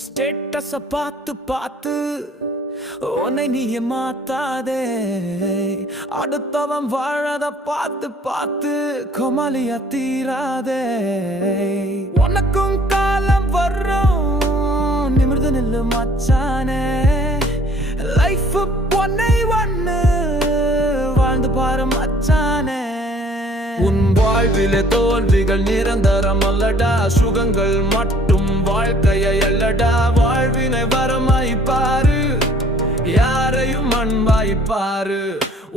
ஸ்டேட்டஸ பார்த்து பார்த்து உன்னை நீயே மாத்தாதே. அடுத்தவன் வாழத பார்த்து பார்த்து கோமாளியா தீராதே. உனக்கும் காலம் வரும், நிமிர்ந்து நில்லு மச்சானே. லைஃப் பொன்னை ஒண்ணு வாழ்ந்து பாரு மச்சானே. உன் வாழ்விலே தோல்விகள் நிரந்தரம் அல்லடா, சுகங்கள் மட்டும் வாழ்க்கையை அல்லடா. வாழ்வினை வரமாய் பாரு, யாரையும் அன்பாய் பாரு.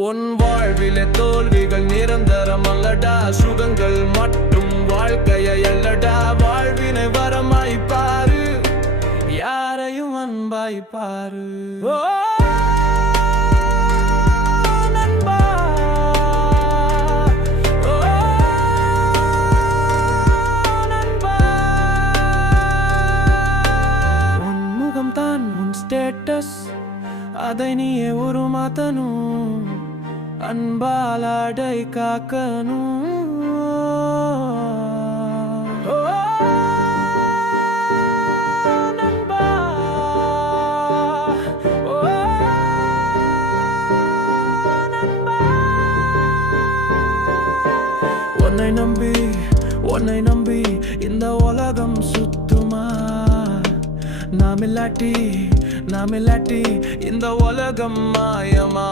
உன் வாழ்விலே தோல்விகள் நிரந்தரம் அல்லடா, சுகங்கள் மட்டும் வாழ்க்கையை அல்லடா. வாழ்வினை வரமாய் பாரு, யாரையும் அன்பாய் பாரு. ஓ ஸ்டேட்டஸ் அதை நீயே உருமாத்தணும், அன்பால் அடை காக்கணும். உன்னை நம்பி இந்த உலகம் சுத்துமா? நாம் இல்லாட்டி இந்த உலகம் மாயமா?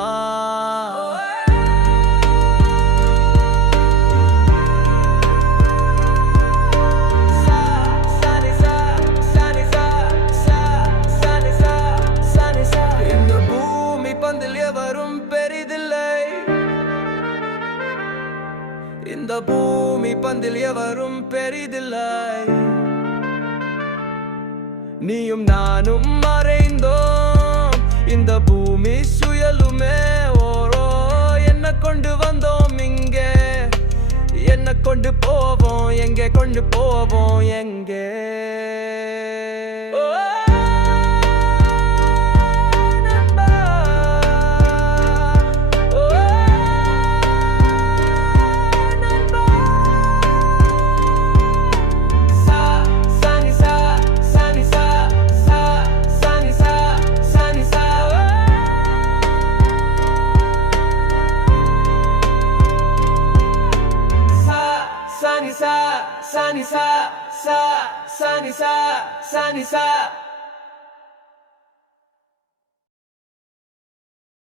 இந்த பூமி பந்தில் எவரும் பெரிதில்லை, இந்த பூமி பந்தில் எவரும் பெரிதில்லை. நீயும் நானும் மறைந்தோம், இந்த பூமி சுயலுமே. ஓரோ என்ன கொண்டு வந்தோம் இங்கே, என்ன கொண்டு போவோம் எங்கே, கொண்டு போவோம் எங்கே? Sunny side, sunny side, sunny side, sunny side.